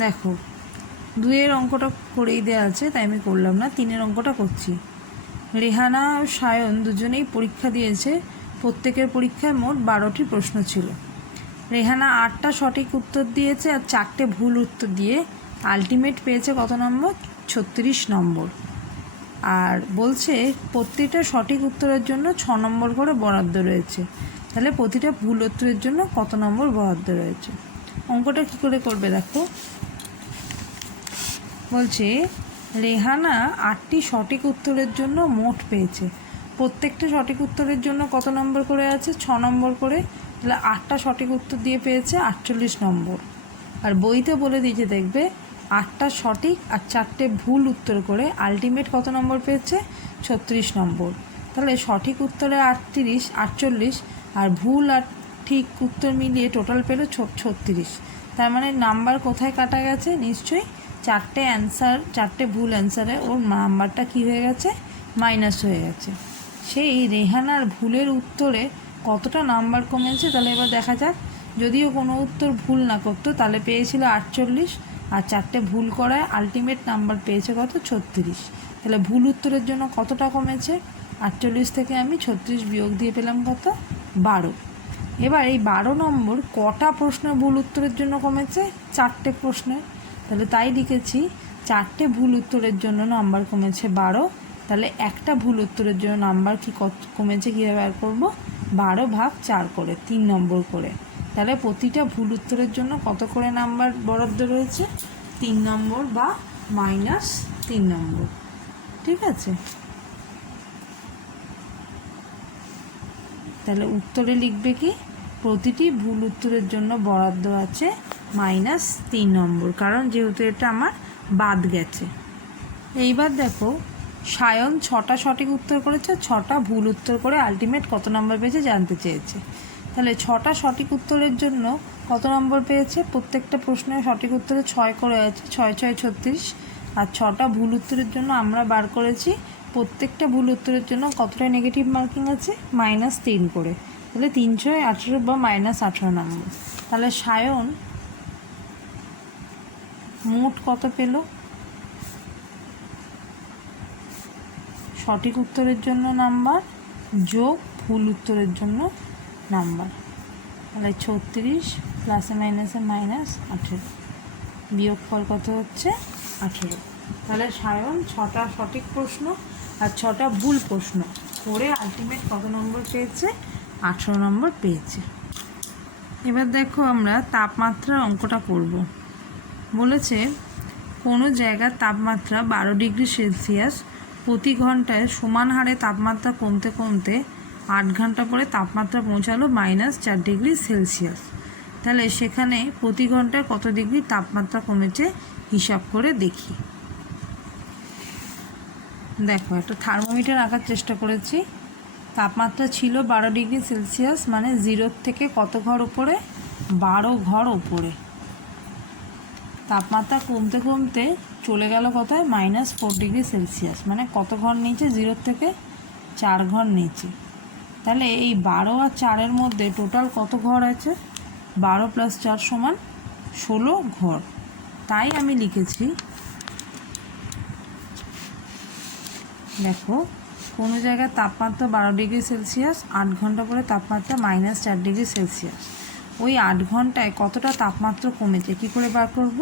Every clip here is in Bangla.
দেখো 2-এর অঙ্কটা করেই দেওয়া আছে, তাই আমি করলাম না, 3-এর অঙ্কটা করছি। রেহানা ও সায়ন দুজনেই পরীক্ষা দিয়েছে। প্রত্যেকের পরীক্ষায় মোট 12টি প্রশ্ন ছিল। রেহানা 8টা সঠিক উত্তর দিয়েছে আর 4টে ভুল উত্তর দিয়ে আলটিমেট পেয়েছে কত নম্বর? 36 নম্বর। আর বলছে প্রতিটা সঠিক উত্তরের জন্য 6 নম্বর করে বরাদ্দ রয়েছে। তাহলে প্রতিটা ভুল উত্তরের জন্য কত নম্বর বরাদ্দ রয়েছে? অঙ্কটা কী করে করবে দেখো। বলছে রেহানা 8টি সঠিক উত্তরের জন্য মোট পেয়েছে। প্রত্যেকটা সঠিক উত্তরের জন্য কত নম্বর করে আছে? 6 নম্বর করে। তাহলে 8টা সঠিক উত্তর দিয়ে পেয়েছে 48 নম্বর। আর বইতে বলে দিয়েছে দেখবে 8টা সঠিক আর 4টে ভুল উত্তর করে আলটিমেট কত নম্বর পেয়েছে? 36 নম্বর। তাহলে সঠিক উত্তরে 48 আর ভুল আর ঠিক উত্তর মিলিয়ে টোটাল পেল 36। তার মানে নাম্বার কোথায় কাটা গেছে? নিশ্চয়ই 4টে ভুল অ্যান্সারে ওর নাম্বারটা কী হয়ে গেছে? মাইনাস হয়ে গেছে। সেই রেহানার ভুলের উত্তরে কতটা নাম্বার কমেছে তাহলে এবার দেখা যাক। যদিও কোনো উত্তর ভুল না করতো তাহলে পেয়েছিল 48, আর 4টে ভুল করায় আলটিমেট নাম্বার পেয়েছে কত? 36। তাহলে ভুল উত্তরের জন্য কতটা কমেছে? 48 থেকে আমি 36 বিয়োগ দিয়ে পেলাম কত? 12। এবার এই 12 নম্বর কটা প্রশ্ন ভুল উত্তরের জন্য কমেছে? 4টে প্রশ্নে। তাহলে তাই লিখেছি 4টে ভুল উত্তরের জন্য নাম্বার কমেছে 12। তাহলে একটা ভুল উত্তরের জন্য নাম্বার কি কমেছে কীভাবে বের করবো? 12/4 করে, 3 নম্বর করে। তাহলে প্রতিটা ভুল উত্তরের জন্য কত করে নাম্বার বরাদ্দ রয়েছে? 3 নম্বর বা -3 নম্বর। ঠিক আছে, তাহলে উত্তরে লিখবে কি? প্রতিটি ভুল উত্তরের জন্য বরাদ্দ আছে -3 নম্বর, কারণ যেহেতু এটা আমার বাদ গেছে। এইবার দেখো সায়ন 6টা সঠিক উত্তর করেছে, 6টা ভুল উত্তর করে আলটিমেট কত নম্বর পেয়েছে জানতে চেয়েছে। তাহলে 6টা সঠিক উত্তরের জন্য কত নম্বর পেয়েছে? প্রত্যেকটা প্রশ্নের সঠিক উত্তরে 6 করে আছে, 6 6 36। আর 6টা ভুল উত্তরের জন্য আমরা বার করেছি প্রত্যেকটা ভুল উত্তরের জন্য কতটা নেগেটিভ মার্কিং আছে? -3 করে। তাহলে 3 6 18 বা -18 নম্বর। তাহলে সায়ন মোট কত পেল? সঠিক উত্তরের জন্য নাম্বার যোগ ভুল উত্তরের জন্য নাম্বার। তাহলে 36 প্লাসে মাইনাসে -18, বিয়োগফল কত হচ্ছে? 18। তাহলে সায়ন 6টা সঠিক প্রশ্ন আর 6টা ভুল প্রশ্ন করে আলটিমেট কত নম্বর পেয়েছে? 18 নম্বর পেয়েছে। এবার দেখো আমরা তাপমাত্রার অঙ্কটা করব। বলেছে কোনো জায়গার তাপমাত্রা 12 ডিগ্রি সেলসিয়াস প্রতি ঘন্টায় সমান হারে তাপমাত্রা কমতে কমতে 8 ঘন্টা পরে তাপমাত্রা পৌঁছালো -4 ডিগ্রি সেলসিয়াস। তাহলে সেখানে প্রতি ঘন্টায় কত ডিগ্রি তাপমাত্রা কমেছে হিসাব করে দেখি। দেখো একটা থার্মোমিটার আঁকার চেষ্টা করেছি। তাপমাত্রা ছিল 12 ডিগ্রি সেলসিয়াস, মানে 0 থেকে কত ঘর উপরে? 12 ঘর উপরে। তাপমাত্রা কমতে কমতে চলে গেল কোথায়? -4 ডিগ্রি সেলসিয়াস, মানে কত ঘর নিচে? 0 থেকে 4 ঘর নিচে। তাহলে এই 12 আর 4-এর মধ্যে টোটাল কত ঘর আছে? 12 + 4 = 16 ঘর। তাই আমি লিখেছি, দেখো কোনো জায়গায় তাপমাত্রা 12 ডিগ্রি সেলসিয়াস, 8 ঘন্টা পরে তাপমাত্রা -4 ডিগ্রি সেলসিয়াস। ওই 8 ঘন্টায় কতটা তাপমাত্রা কমেছে কী করে বার করব?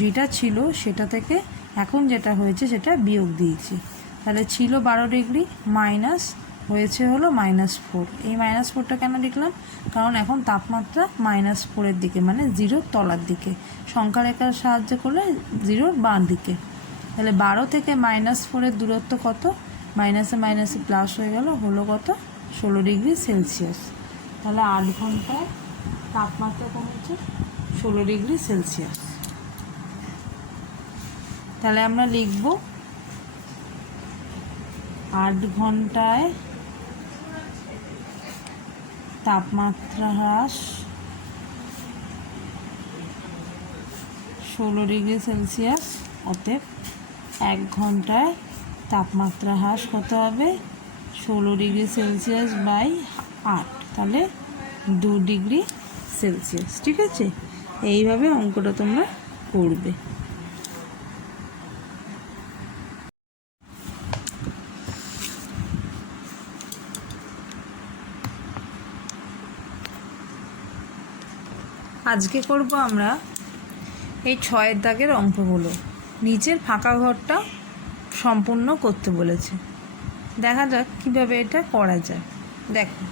যেটা ছিল সেটা থেকে এখন যেটা হয়েছে সেটা বিয়োগ দিয়েছি। তাহলে ছিল 12 ডিগ্রি, মাইনাস হয়েছে হলো -4। এই -4টা কেন লিখলাম? কারণ এখন তাপমাত্রা -4-এর দিকে, মানে 0-র তলার দিকে। সংখ্যা রেখার সাহায্য করলে 0-র বাঁ দিকে। তাহলে 12 থেকে -4-এর দূরত্ব কত? মাইনাসে মাইনাসে প্লাস হয়ে গেল, হলো কত? 16 ডিগ্রি সেলসিয়াস। তাহলে 8 ঘন্টায় তাপমাত্রা কমেছে 16 ডিগ্রি সেলসিয়াস। তাহলে আমরা লিখব 8 ঘন্টায় তাপমাত্রা হ্রাস 16 ডিগ্রি সেলসিয়াস। অতএব 1 ঘন্টায় তাপমাত্রা হ্রাস কত হবে? 16 ডিগ্রি সেলসিয়াস বাই 8, তাহলে 2 ডিগ্রি সেলসিয়াস। ঠিক আছে, এইভাবে অঙ্কটা তোমরা করবে। আজকে করব আমরা এই 6 দাগের অঙ্কগুলো। নিচের ফাঁকা ঘরটা সম্পূর্ণ করতে বলেছে। দেখা যাক কীভাবে এটা করা যায়। দেখো,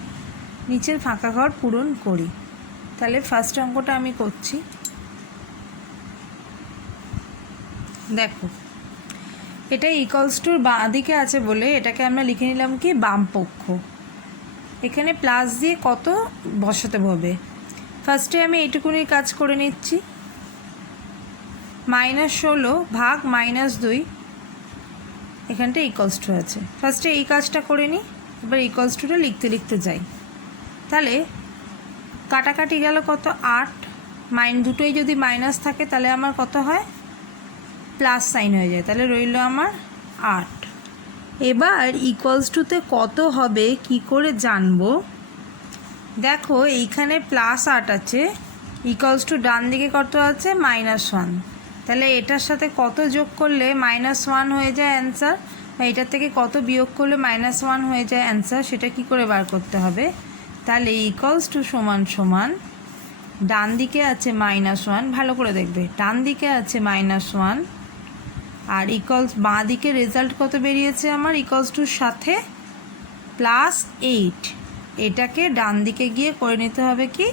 নিচের ফাঁকা ঘর পূরণ করি। তাহলে ফার্স্ট অঙ্কটা আমি করছি। দেখো, এটা ইকুয়ালস টুর বাঁ দিকে আছে বলে এটাকে আমরা লিখে নিলাম কি বাম পক্ষ। এখানে প্লাস দিয়ে কত বসাতে হবে। ফার্স্টে আমি এইটুকুনি কাজ করে নিচ্ছি। -16 ভাগ -2 এখানটা ইকুয়ালস টু আছে। ফার্স্টে এই কাজটা করে নিই, এবার ইকুয়ালস টুটা লিখতে লিখতে যাই। তাহলে কাটাকাটি গেল কত 8, দুটোই যদি মাইনাস থাকে তাহলে আমার কত হয় প্লাস সাইন হয়ে যায়, তাহলে রইল আমার 8। এবার ইকুয়ালস টুতে কত হবে কি করে জানবো। দেখো এইখানে +8 আছে, ইকুয়ালস টু ডান দিকে কত আছে -1, তাহলে এটার সাথে কত যোগ করলে -1 হয়ে যায় অ্যান্সার, বা এটার থেকে কত বিয়োগ করলে -1 হয়ে যায় অ্যান্সার, সেটা কি করে বার করতে হবে। তাহলে ইকুয়ালস টু সমান সমান ডান দিকে আছে -1, ভালো করে দেখবে, ডান দিকে আছে -1 আর ইকুয়ালস বাঁ দিকে রেজাল্ট কত বেরিয়েছে আমার ইকুয়ালস টুর সাথে +8। এটাকে ডান দিকে গিয়ে করে নিতে হবে কি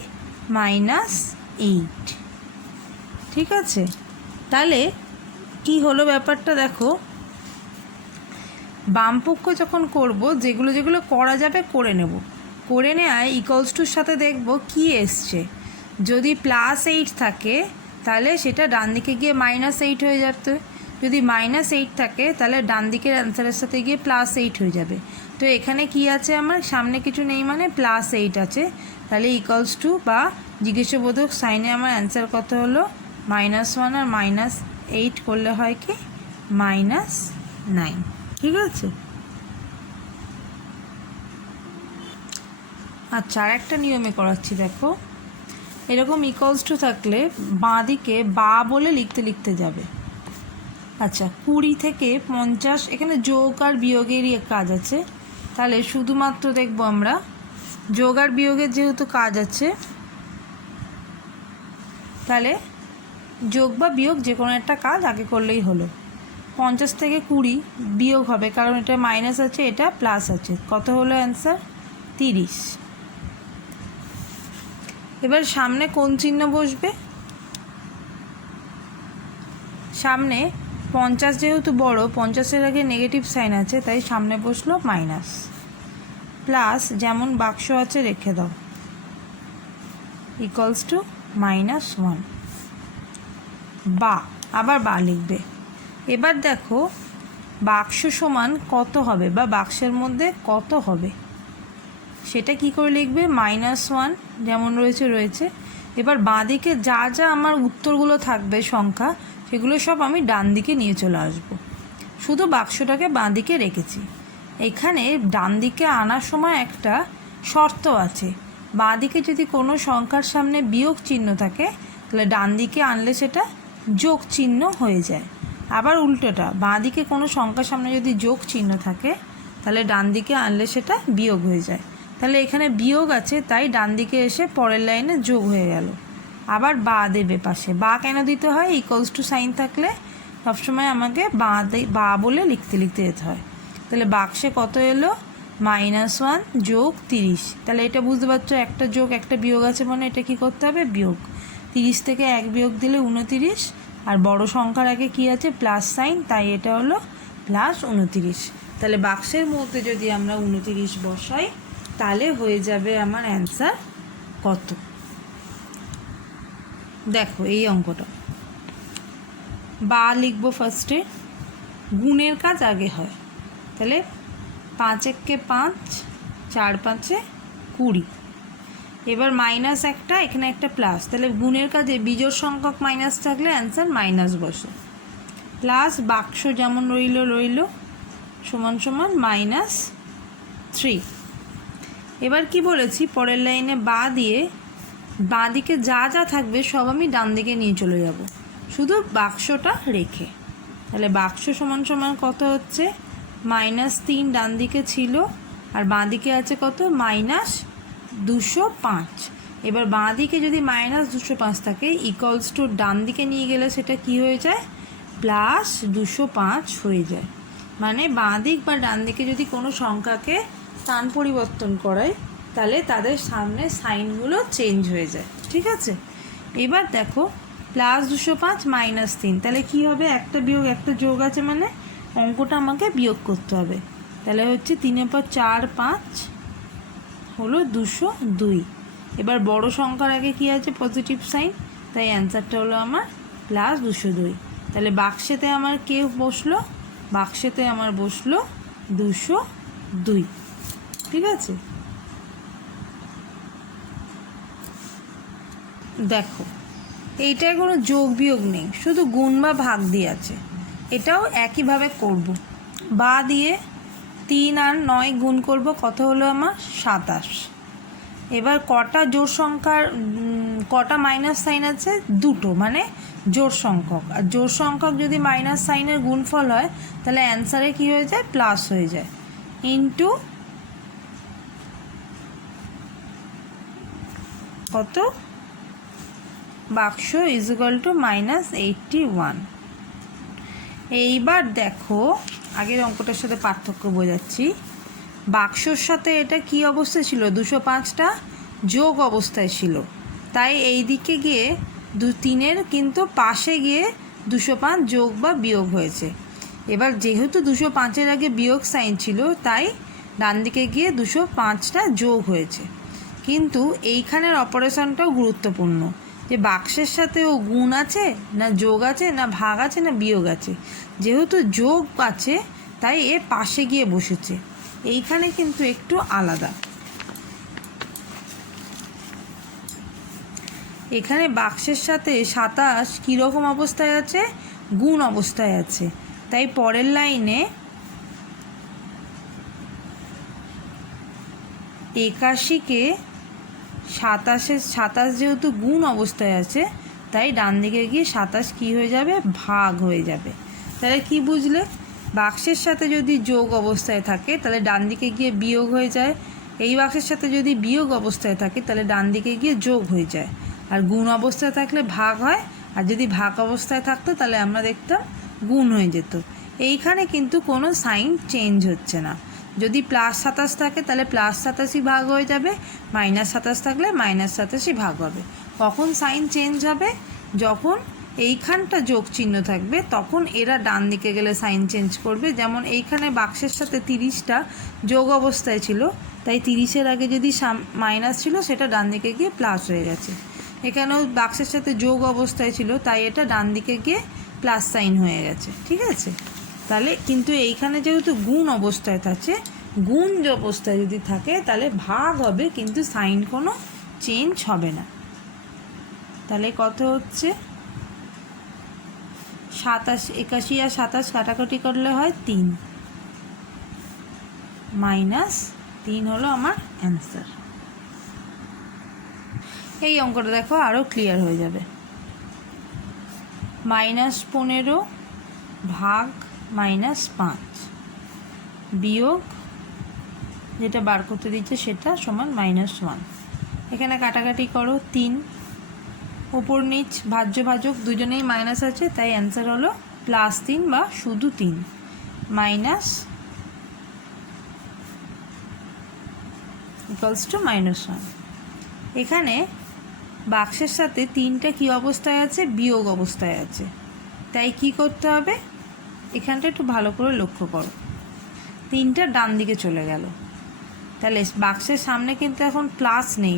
-8। ঠিক আছে, তাহলে কি হলো ব্যাপারটা দেখো। বামপক্ষ যখন করব যেগুলো যেগুলো করা যাবে করে নেব, করে নেয় ইকুয়ালস টুর সাথে দেখব কি এসছে। যদি +8 থাকে তাহলে সেটা ডান দিকে গিয়ে -8 হয়ে যাবে, যদি -8 থাকে তাহলে ডান দিকের অ্যান্সারের সাথে গিয়ে +8 হয়ে যাবে। তো এখানে কি আছে আমার সামনে কিছু নেই মানে +8 আছে, তাহলে ইকুয়ালস টু বা জিজ্ঞাসাবোধক সাইনে আমার অ্যান্সার কত হলো -1 আর -8 করলে হয় কি -9। ঠিক আছে, আচ্ছা আর একটা নিয়মে করাচ্ছি। দেখো, এরকম ইকুয়ালস টু থাকলে বাঁ দিকে বা বলে লিখতে লিখতে যাবে। আচ্ছা 20 থেকে 50 এখানে যোগ আর বিয়োগেরই কাজ আছে, তাহলে শুধুমাত্র দেখব আমরা যোগ আর বিয়োগের যেহেতু কাজ আছে তাহলে যোগ বা বিয়োগ যে কোনো একটা কাজ আগে করলেই হলো। 50 থেকে 20 বিয়োগ হবে কারণ এটা মাইনাস আছে এটা প্লাস আছে, কত হলো অ্যান্সার 30। এবার সামনে কোন চিহ্ন বসবে, সামনে 50 যেহেতু বড় 50-এর আগে নেগেটিভ সাইন আছে তাই সামনে বসলো মাইনাস, প্লাস যেমন বাক্স আছে রেখে দাও ইকুয়ালস টু -1 বা আবার বা লিখবে। এবার দেখো বাক্স সমান কত হবে বা বাক্সের মধ্যে কত হবে সেটা কি করে লিখবে, -1 যেমন রয়েছে। এবার বাঁ দিকে যা যা আমার উত্তরগুলো থাকবে সংখ্যা সেগুলো সব আমি ডান দিকে নিয়ে চলে আসব, শুধু বাক্সটাকে বাঁ দিকে রেখেছি। এখানে ডান দিকে আনার সময় একটা শর্ত আছে, বাঁ দিকে যদি কোনো সংখ্যার সামনে বিয়োগ চিহ্ন থাকে তাহলে ডান দিকে আনলে সেটা যোগ চিহ্ন হয়ে যায়, আবার উল্টোটা বাঁ দিকে কোনো সংখ্যার সামনে যদি যোগ চিহ্ন থাকে তাহলে ডান দিকে আনলে সেটা বিয়োগ হয়ে যায়। তাহলে এখানে বিয়োগ আছে তাই ডান দিকে এসে পরের লাইনে যোগ হয়ে গেল। আবার বা দেবে পাশে, বা কেন দিতে হয়, ইকুয়ালস টু সাইন থাকলে সবসময় আমাকে বা বলে লিখতে লিখতে যেতে হয়। তাহলে বাক্সে কত এলো -1 যোগ 30, তাহলে এটা বুঝতে পারছো একটা যোগ একটা বিয়োগ আছে মানে এটা কি করতে হবে বিয়োগ। 30 থেকে 1 বিয়োগ দিলে 29, আর বড় সংখ্যার আগে কি আছে প্লাস সাইন তাই এটা হলো +29। তাহলে বাক্সের মধ্যে যদি আমরা 29 বসাই তাহলে হয়ে যাবে আমার অ্যান্সার কত। দেখো এই অঙ্কটা বা লিখবো ফার্স্টে, গুণের কাজ আগে হয়, তাহলে 5 একে 5, 4 5 20। এবার মাইনাস একটা এখানে একটা প্লাস, তাহলে গুণের কাজে বিজোড় সংখ্যক মাইনাস থাকলে অ্যান্সার মাইনাস বসে, প্লাস বাক্স যেমন রইল সমান সমান -3। এবার কি বলেছি পরের লাইনে বা দিয়ে বাঁ দিকে যা যা থাকবে সব আমি ডান দিকে নিয়ে চলে যাব, শুধু বাক্সটা রেখে। তাহলে বাক্স সমান সমান কত হচ্ছে, -3 ডান দিকে ছিল আর বাঁ দিকে আছে কত, -205। এবার বাঁ দিকে যদি -205 থাকে ইকুয়ালস টু ডান দিকে নিয়ে গেলে সেটা কি হয়ে যায়, +205 হয়ে যায়। মানে বাঁ দিক বা ডান দিকে যদি কোনো সংখ্যাকে স্থান পরিবর্তন করায় তাহলে তাদের সামনে সাইনগুলো চেঞ্জ হয়ে যায়। ঠিক আছে, এবার দেখো +205 -3, তাহলে কি হবে, একটা বিয়োগ একটা যোগ আছে, মানে অঙ্কটা আমাকে বিয়োগ করতে হবে। তাহলে হচ্ছে 3 এর পর 4 5 হলো 202। এবার বড় সংখ্যার আগে কি আছে, পজিটিভ সাইন, তাই অ্যান্সারটা হলো আমার +202। তাহলে বাক্সেতে আমার কে বসলো, বাক্সেতে আমার বসলো 202। ঠিক আছে, দেখো এইটায় কোনো যোগ বিয়োগ নেই, শুধু গুণ বা ভাগ দিয়ে আছে। এটাও একইভাবে করব, বা দিয়ে 3 আর 9 গুণ করব, কত হলো আমার 27। এবার কটা জোড় সংখ্যার কটা মাইনাস সাইন আছে, দুটো, মানে জোড় সংখ্যক। আর জোড় সংখ্যক যদি মাইনাস সাইনের গুণফল হয় তাহলে অ্যান্সারে কি হয়ে যায়, প্লাস হয়ে যায়, ইন্টু কত, বাক্স ইজুয়াল টু -81। এইবার দেখো আগের অঙ্কটার সাথে পার্থক্য বোঝাচ্ছি। বাক্সর সাথে এটা কি অবস্থায় ছিল, 205টা যোগ অবস্থায় ছিল, তাই এই দিকে গিয়ে 3-এর কিন্তু পাশে গিয়ে 205 যোগ বা বিয়োগ হয়েছে। এবার যেহেতু 205-এর আগে বিয়োগ সাইন ছিল তাই ডান দিকে গিয়ে 205টা যোগ হয়েছে। কিন্তু এইখানের অপারেশনটাও গুরুত্বপূর্ণ, যে বাক্সের সাথে ও গুণ আছে না যোগ আছে না ভাগ আছে না বিয়োগ আছে। যেহেতু যোগ আছে তাই এর পাশে গিয়ে বসেছে, এইখানে কিন্তু একটু আলাদা। এখানে বাক্সের সাথে 27 কীরকম অবস্থায় আছে, গুণ অবস্থায় আছে, তাই পরের লাইনে 81-কে 27 যেহেতু গুণ অবস্থায় আছে তাই ডান দিকে গিয়ে 27 কী হয়ে যাবে, ভাগ হয়ে যাবে। তাহলে কি বুঝলে, বাক্সের সাথে যদি যোগ অবস্থায় থাকে তাহলে ডান দিকে গিয়ে বিয়োগ হয়ে যায়, এই বাক্সের সাথে যদি বিয়োগ অবস্থায় থাকে তাহলে ডান দিকে গিয়ে যোগ হয়ে যায়, আর গুণ অবস্থায় থাকলে ভাগ হয়, আর যদি ভাগ অবস্থায় থাকতো তাহলে আমরা দেখতাম গুণ হয়ে যেত। এইখানে কিন্তু কোনো সাইন চেঞ্জ হচ্ছে না। যদি +27 থাকে তাহলে +87 ভাগ হয়ে যাবে, -27 থাকলে -87 ভাগ হবে। কখন সাইন চেঞ্জ হবে, যখন এইখানটা যোগ চিহ্ন থাকবে তখন এরা ডান দিকে গেলে সাইন চেঞ্জ করবে। যেমন এইখানে বাক্সের সাথে 30টা যোগ অবস্থায় ছিল, তাই 30-এর আগে যদি মাইনাস ছিল সেটা ডান দিকে গিয়ে প্লাস হয়ে গেছে। এখানেও বাক্সের সাথে যোগ অবস্থায় ছিল তাই এটা ডান দিকে গিয়ে প্লাস সাইন হয়ে গেছে। ঠিক আছে, তাহলে কিন্তু এইখানে যেহেতু গুণ অবস্থায় থাকে, গুণ অবস্থায় যদি থাকে তাহলে ভাগ হবে কিন্তু সাইন কোনো চেঞ্জ হবে না। তাহলে কত হচ্ছে 27, 81 আর 27 কাটাকাটি করলে হয় 3, -3 হলো আমার অ্যান্সার। এই অঙ্কটা দেখো আরও ক্লিয়ার হয়ে যাবে। -15 ভাগ -5 বিয়োগ যেটা বার করতে দিচ্ছে সেটা সমান -1। এখানে কাটাকাটি করো, 3 উপর নিচ ভাজ্য ভাজক দুজনেই মাইনাস আছে তাই অ্যান্সার হলো +3 বা শুধু 3 মাইনাস ইকুয়ালস টু -1। এখানে বাক্সের সাথে 3টা কী অবস্থায় আছে, বিয়োগ অবস্থায় আছে, তাই কি করতে হবে, এখানটা একটু ভালো করে লক্ষ্য করো, 3টা ডান দিকে চলে গেল। তাহলে বাক্সের সামনে কিন্তু এখন প্লাস নেই,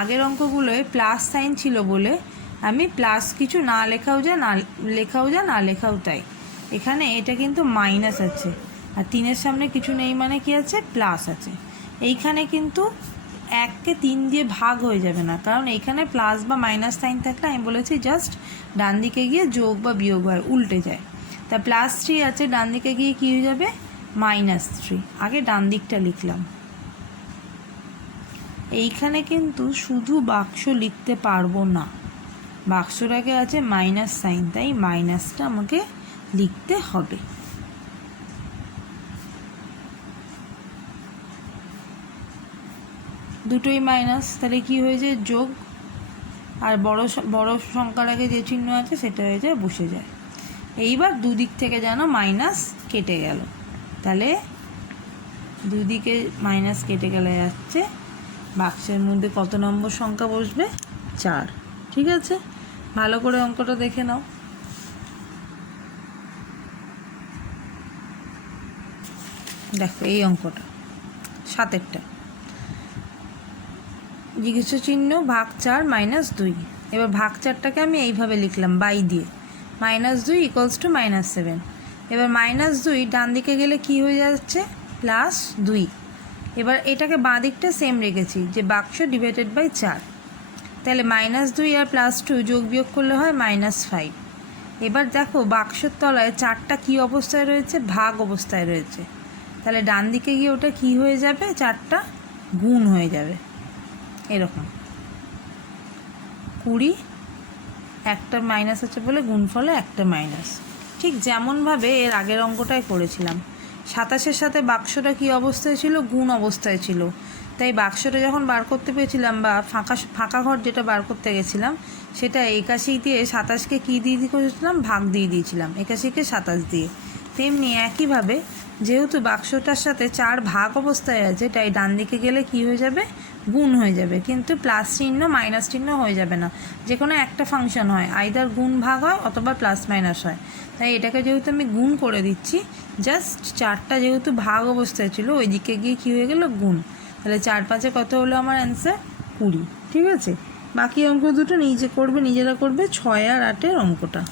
আগের অঙ্কগুলোয় প্লাস সাইন ছিল বলে আমি প্লাস কিছু না লেখাও যা না লেখাও তাই। এখানে এটা কিন্তু মাইনাস আছে আর 3-এর সামনে কিছু নেই মানে কি আছে, প্লাস আছে। এইখানে কিন্তু 1কে 3 দিয়ে ভাগ হয়ে যাবে না, কারণ এইখানে প্লাস বা মাইনাস সাইন থাকলে আমি বলেছি জাস্ট ডান দিকে গিয়ে যোগ বা বিয়োগ হয়, উল্টে যায়। তা +3 আছে, ডান দিকে গিয়ে কী হয়ে যাবে, -3। আগে ডান দিকটা লিখলাম। এইখানে কিন্তু শুধু বাক্স লিখতে পারবো না, বাক্সর আগে আছে মাইনাস সাইন, তাই মাইনাসটা আমাকে লিখতে হবে। দুটোই মাইনাস, তাহলে কি হয়ে যায় যোগ, আর বড় সংখ্যার আগে যে চিহ্ন আছে সেটা হয়ে যায় বসে যায়। এইবার দুদিক থেকে যেন মাইনাস কেটে গেল, তাহলে দুদিকে মাইনাস কেটে গেলে যাচ্ছে বাক্সের মধ্যে কত নম্বর সংখ্যা বসবে? 4। ঠিক আছে, ভালো করে অঙ্কটা দেখে নাও। দেখো এই অঙ্কটা 7-এরটা, জিজ্ঞাসা চিহ্ন ভাগ 4 মাইনাস 2। এবার ভাগ 4টাকে আমি এইভাবে লিখলাম বাই দিয়ে, -2 = -7। এবার -2 ডান দিকে গেলে কি হয়ে যাচ্ছে? +2। এবার এটাকে বাঁ দিকটা সেম রেখেছি যে বাক্স ডিভাইডেড বাই 4, তাহলে -2 আর +2 যোগ বিয়োগ করলে হয় -5। এবার দেখো বাক্সের তলায় 4টা কী অবস্থায় রয়েছে? ভাগ অবস্থায় রয়েছে, তাহলে ডান দিকে গিয়ে ওটা কী হয়ে যাবে? 4টা গুণ হয়ে যাবে, এরকম 20, একটা মাইনাস আছে বলে গুণফলে একটা মাইনাস। ঠিক যেমনভাবে এর আগের অঙ্কটাই করেছিলাম। 27-এর সাথে বাক্সটা কী অবস্থায় ছিল? গুণ অবস্থায় ছিল, তাই বাক্সটা যখন বার করতে পেরেছিলাম বা ফাঁকা ঘর যেটা বার করতে গেছিলাম সেটা 81 দিয়ে 27কে কী দিয়ে করেছিলাম? ভাগ দিয়ে দিয়েছিলাম 81কে 27 দিয়ে। তেমনি একইভাবে যেহেতু বাক্সটার সাথে 4 ভাগ অবস্থায় আছে, তাই ডান দিকে গেলে কি হয়ে যাবে? গুণ হয়ে যাবে, কিন্তু প্লাস চিহ্ন মাইনাস চিহ্ন হয়ে যাবে না। যে কোনো একটা ফাংশন হয়, আইদার গুণ ভাগ হয় অথবা প্লাস মাইনাস হয়, তাই এটাকে যেহেতু আমি গুণ করে দিচ্ছি, জাস্ট 4টা যেহেতু ভাগ অবস্থায় ছিল ওই দিকে গিয়ে কী হয়ে গেল? গুণ। তাহলে 4 5-এ কত হলো আমার অ্যান্সার? 20। ঠিক আছে, বাকি অঙ্ক দুটো নিজেরা করবে 6 আর 8-এর অঙ্কটা।